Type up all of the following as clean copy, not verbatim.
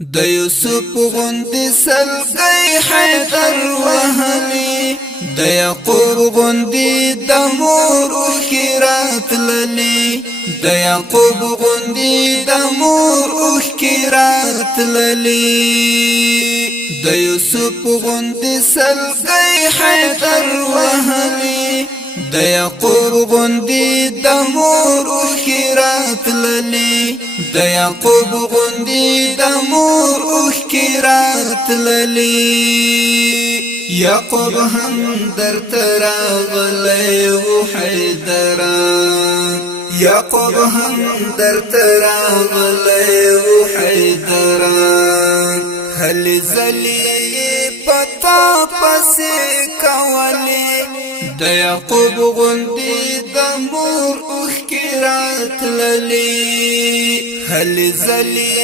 د یوسف غوندې سلګی حیدر وهلی د یعقوب غوندې د مور اوښکې راتللې د یعقوب غوندې د مور اوښکې راتللې د یوسف غوندې سلګی حیدر وهلی د یعقوب غوندې د مور اوښکې راتللې د یعقوب غوندې د مور اوښکې راتللې یعقوب هم درته راغلی و حیدران یعقوب هم درته راغلی و حیدران هلې ځلې پتا پسې کولې د یعقوب غوندې د مور اوښکې راتللې هلې ځلې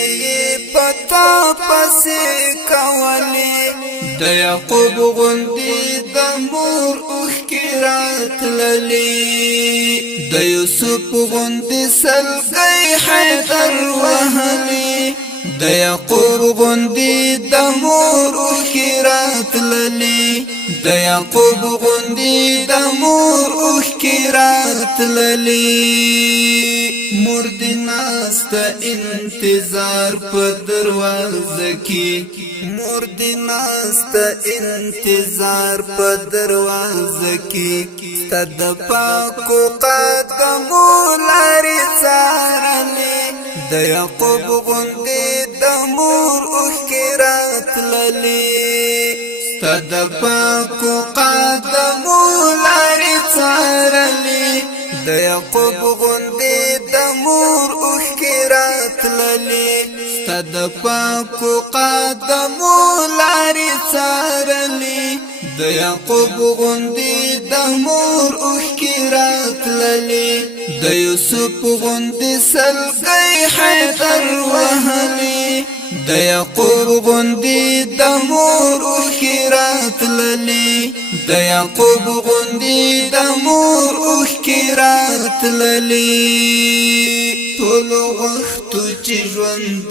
پتا پسې کولې د یعقوب غوندې د مور اوښکې راتللې د یوسف غوندې سلګی حیدر وهلی د یعقوب غوندې د مور اوښکې راتللې د یعقوب غوندې د مور اوښکې راتللې مور دې ناسته انتظار په دروازه کې مور دې ناسته انتظار په دروازه کې ستا د پاکو قدمو لارې څارلې د یعقوب غوندې د مور اوښکې راتللې ستا د پاکو قدمو لارې څارلې د یعقوب غوندې د مور اوښکې راتللې ستا د پاکو قدمو لارې څارلې د یعقوب غوندې د مور اوښکې راتللې د یوسف غوندې سلګی حیدر وهلی د یعقوب غوندې د مور اوښکې راتللې د یعقوب غوندې د مور اوښکې راتللې ټول وخت چې ژوند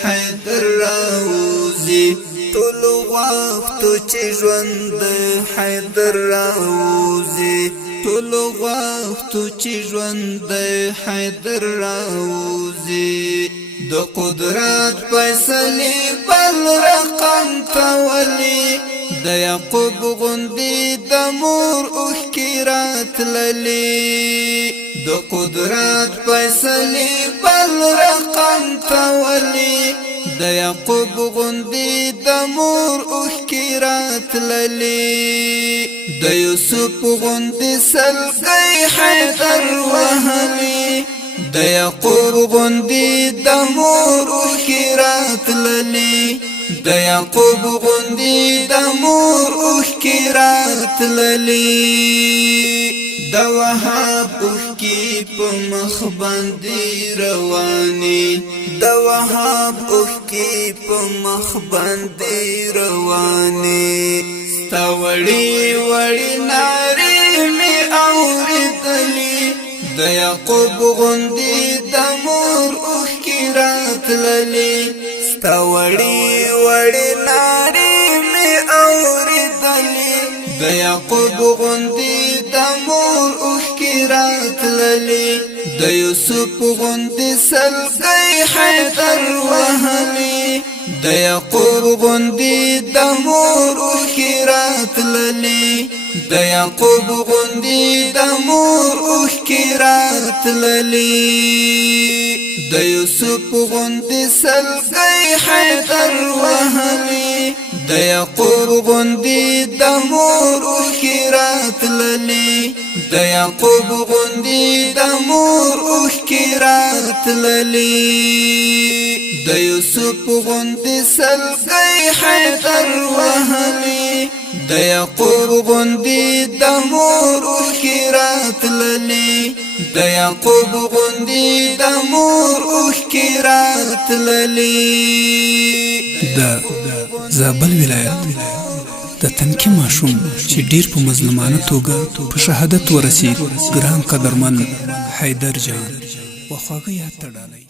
حیدر راوځي ټول وخت چې ژوند حیدر راوځي ټول وخت چې ژوند حیدر راوځي د قدرت فیصلې بل رقم تولي د یعقوب غوندې د مور اوښکې راتللې د قدرت فیصلې بل رقم تولي د یعقوب غوندې د مور اوښکې راتللې د یوسف غوندې سلګی حیدر وهلی د یعقوب غوندې د مور اوښکې راتللې د یعقوب غوندې د مور اوښکې راتللې د وهاب اوښکې په مخ باندې روانې د وهاب اوښکې په مخ باندې روانې ستا وړې وړې نارې مې اورېدلې د یعقوب غوندې د مور اوښکې راتللې ستا وړې وړې نارې مې اورېدلې د یعقوب غوندې د مور اوښکې راتللې د یوسف غوندې سلګی حیدر وهلی د یعقوب غوندې د مور اوښکې راتللې د یعقوب غوندې د مور اوښکې راتللې د یوسف غوندې سلګی حیدر وهلی د یعقوب غوندې د مور اوښکې راتللې د یعقوب غوندې د مور اوښکې راتللې د یوسف غوندې سلګی حیدر وهلی د یعقوب غوندې د مور اوښکې راتللې د یعقوب غوندې د مور اوښکې راتللې د زابل ولایت د تنکي ماشوم چې ډیر په مظلومانه توګه په شهادت ورسید ګران قدرمن حیدر جان وخواږه یاد تړلی